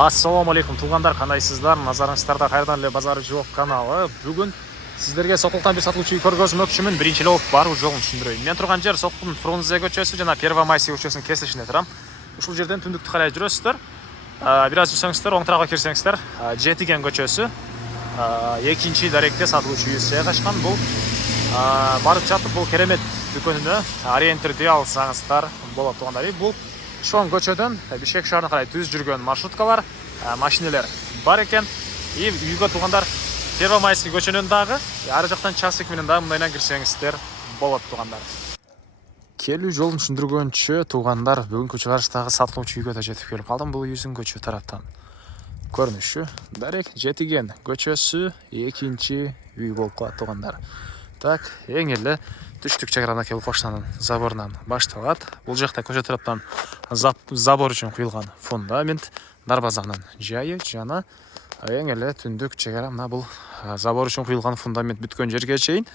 Ассаламу алейкум туғандар, қандайсыздар? Назарыңыздарда қайырдан эле базары жоқ каналы. Бүгін сіздерге Сокултан бир сатылуучу үй көргөзмөкчүмүн. Биринчи эле бар жолун түшүндүрөйүн. Мен турган жер Сокултун Фрунзе көчөсү жана Первомайский көчөсүнүн кесишинде турам. Ушул жерден түндүктү карай жүрөсүздөр. Бир аз жүрсөңүздөр, оң тарапка кирсеңиздер, Жетиген көчөсү, экинчи даректе сатылуучу үй жайгашкан. Бул барып жатып бул керемет дүкөнүнө ориентирди алсаңыздар болот тугандар. Бул Шон көчөдөн Бишкек шаарына карай түз жүргөн маршруткалар, машинелер бар экен. Үйгө тугандар Первомайский көчөнүн дагы, ары жактан часик менен дагы мындайынан кирсеңиздер болот тугандар. Келүү жолун түшүндүргөнчө тугандар, бүгүнкү чыгарыштагы сатылуучу үйгө да жетип келип калдым. Бул үйүздүн көчө тараптан көрүнүшү дарек Жетиген көчөсү экинчи үй болуп калат тугандар. Так, эң эле түштүк чекарадан келип поштанын заборунан башталат. Бул жакта көчө тараптан забор үчүн куюлган фундамент, дарбазанын жайы жана эң эле түндүк чегара мына бул забор үчүн куюлган фундамент бүткөн жерге чейин.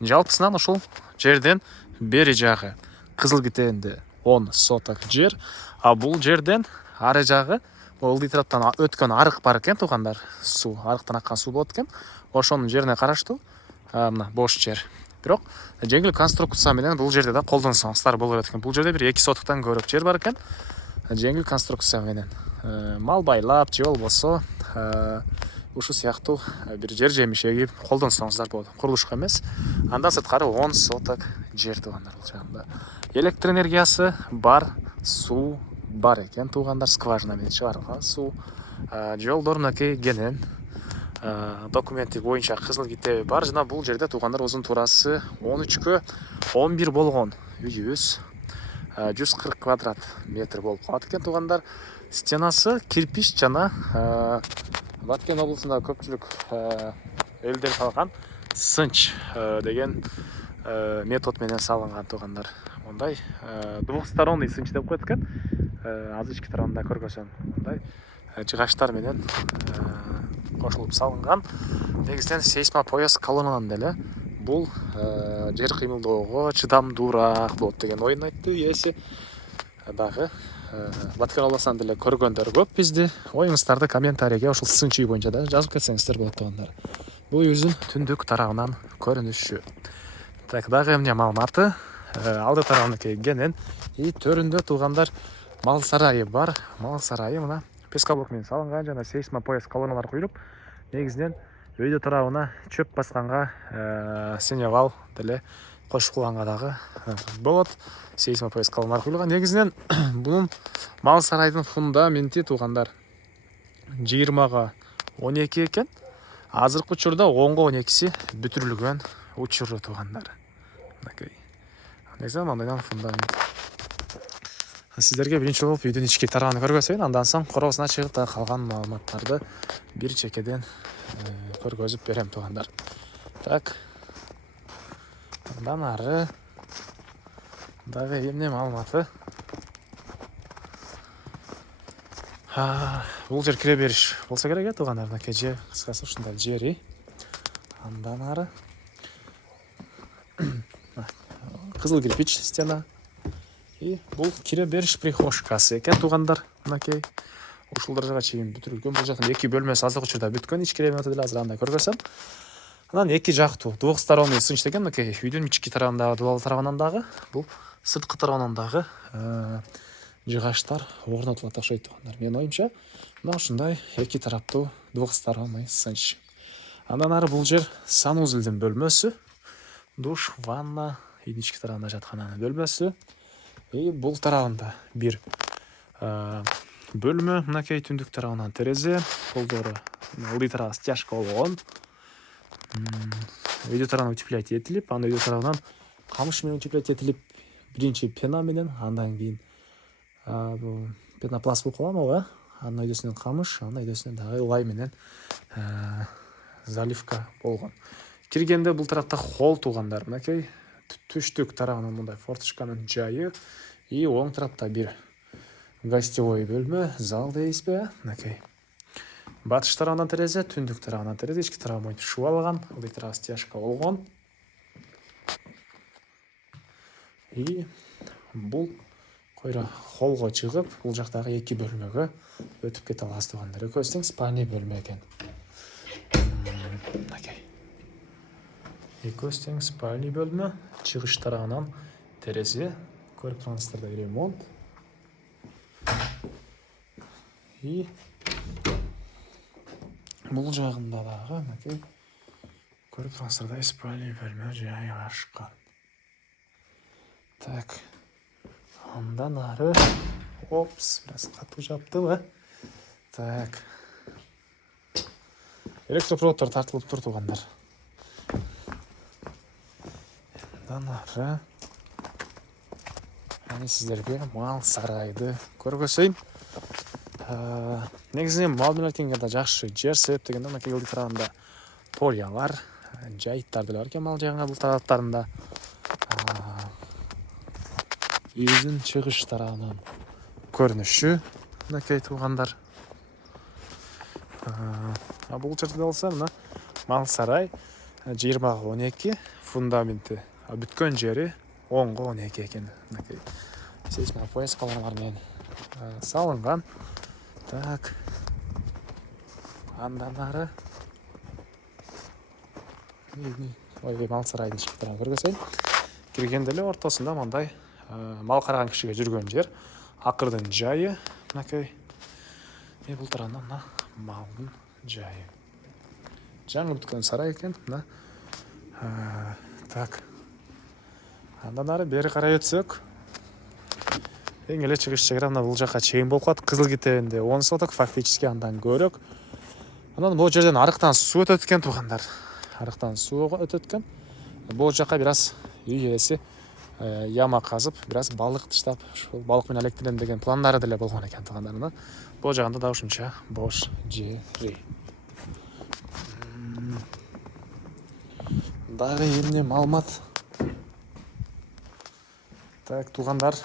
Жалпысынан ушул жерден бери жагы кызыл китенде 10 соток жер, а бул жерден ары жагы ылдый тараптан өткөн арык бар экен тугандар. Суу, арыктан аккан суу болот экен. Ошонун жерине караштуу мына бош жер. Бирок жеңил конструкция менен бул жерде да колдонсоңуздар болот экен. Бул жерде бир 2 сотоктон көрөк жер бар экен. Жеңил конструкция менен мал байлап же болбосо ушул сыяктуу бир жер жемиш эгип колдонсоңуздар болот. Курулушка эмес. Андан сырткары 10 соток жер тугандар бул жагында. Электр энергиясы бар, суу бар экен тугандар, скважина менен чыгарылган суу. Жолдор мынакей кенен. Документи боюнча кызыл китеби бар жана бул жерде тугандар узун туурасы 13кө 11 болгон үйүбүз 140 квадрат метр болуп калат экен тугандар. Стенасы кирпич жана Баткен облусунда көпчүлүк элдер салган сынч деген метод менен салынган тугандар. Мондай двухсторонний сынч деп коет экен. Азыр ички тарабында көргөсөм мындай жыгачтар менен кошулуп салынган. Негизинен сейсмопояс колоннанан деле бул жер кыймылдоого чыдамдуураак болот деген оюн айтты ээси. Дагы Баткен облусунан деле көргөндөр көп бизди. Оюңуздарды комментарийге ушул сынч үй боюнча да жазып кетсеңиздер болот тугандар. Бул үйүздүн түндүк тарабынан көрүнүшү. Так, дагы эмне маалыматы? Алды тарабына келгенен төрүндө тугандар мал сарайы бар. Мал сарайы мына пескоблок менен салынган жана сейсмопояс колонналар куюлуп, негизинен өйдө тарабына чөп басканга синевал деле кошулганга дагы болот. Сейсмопояс колонналар куюлган. Негизинен бунун мал сарайдын фундаменти тугандар 20га 12 экен. Азыркы учурда 10га 12си бүтүрүлгөн учуру тугандар. Мынакей. Негизинен мындайдан фундамент. Сіздерге биринчи болуп үйдүн ички тарабын көргөзөйүн, андан соң короосуна чыгып да калган маалыматтарды бир чекеден көргөзүп берем тугандар. Так. Андан ары дагы эмне маалыматы? Бул жер кире бериш болсо керек тугандар, мынакей же кыскасы ушундай жери. Андан ары кызыл кирпич стена. Бул кире бериш прихожкасы экен тугандар. Мынакей ушул даражага чейин бүтүрүлгөн. Бул жактан 2 бөлмөсү азыркы учурда бүткөн. Ички ремонту деле азыр андай көргөзөм. Анан 2 жактуу двухсторонний сынч деген мынакей үйдүн ички тарабындагы дубал тарабынан дагы, бул сырткы тарабынан дагы жыгачтар орнотулат окшойт тугандар. Менин оюмча, мына ушундай 2 тараптуу двухсторонний сынч. Андан ары бул жер санузелдин бөлмөсү, душ, ванна, үйдүн ички тарабында жаткан бөлмөсү. Бул тарабында бир бөлмө, мынакей түндүк тарабынан терезе, колдору ылдый тарабы стяжка болгон. Үйдү тарабынан утеплять этилип, анан үйдү тарабынан камыш менен утеплять этилип, биринчи пена менен, андан кийин пенопласт болуп калган ого, андан өйдөсүнөн камыш, андан өйдөсүнөн дагы лай менен заливка болгон. Киргенде бул тарапта холл тугандар, мынакей түштүк тарабынан мындай форточканын жайы, оң тарапта бир гостевой бөлмө, зал дейсизби, мынакей. Батыш тарабынан терезе, түндүк тарабынан терезе, ички тарабы моинтип шуу алган, ылдый тарабы стяжка болгон. Бул Койра холго чыгып, бул жактагы 2 бөлмөгө өтүп кете аласыз туугандар. Экөөсү спальный бөлмө экен. Окей. Экөөсү спальный бөлмө, чыгыш тарабынан терезе, көрүп тургансыздар да ремонт. И бул жагында дагы, окей. Көрүп тургансыздар да спальный бөлмө жайгашкан. Так. Ondan ары. Опс, biraz katı жапты ба? Так. Электропроводтор тартылып тур туугандар. Ondan ары. Аны сиздерге мал сарайды көргөзөйүн. Негизинен мал менен да жакшы жер себептегенде мына келди тарабында полялар, жайыттар деле бар экен мал жайган бул тараптарында. Үйдүн чыгыш тарабынан көрүнүшү, мынакей туугандар. Бул жерде алса мына мал сарай 20-12, фундаменти бүткөн жери 10-12 экен. Мынакей сейсмик пояскалар менен салынган. Так. Андан ары мал сарайдын ички тарабын көргөзөйүн. Киргенде эле ортосунда мындай мал караган кишиге жүргөн жер, акырдын жайы, мынакей. Бул тарабынан мына малдын жайы. Жаңы бүткөн сарай экен, мына. Так. Андан ары бери карай өтсөк, эң эле чыгыш чегара мына бул жакка чейин болуп калат. Кызыл китебинде 10 соток, фактически андан көрөк. Анан бул жерден арыктан суу өтөт экен туугандар. Арыктан суу өтөт экен. Бул жакка бир аз үй ээси яма казып, бир аз балык таштап, ушул балык менен алектирем деген пландары деле болгон экен туугандар. Бул жагында да ушунча бош жери. Дагы эмне маалымат? Так, туугандар.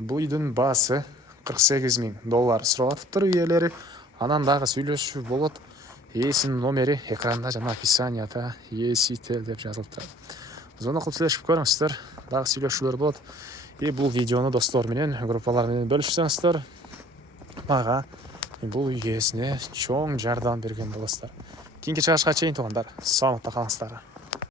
Бул үйдүн баасы $48,000 сурап атыптыр үйелери. Анан дагы сүйлөшүү болот. Ээсинин номери экранда жана описанияда ээсител деп жазылып турат. Звонок кылып сүйлөшүп көрүңүздөр. Дагы сүйлөшүүлөр болот. Бул видеону достор менен, группалар менен бөлүшсөңүздөр, мага бул үй ээсине чоң жардам берген болосуздар. Кийинки чыгышка чейин туугандар, саламатта калыңыздар.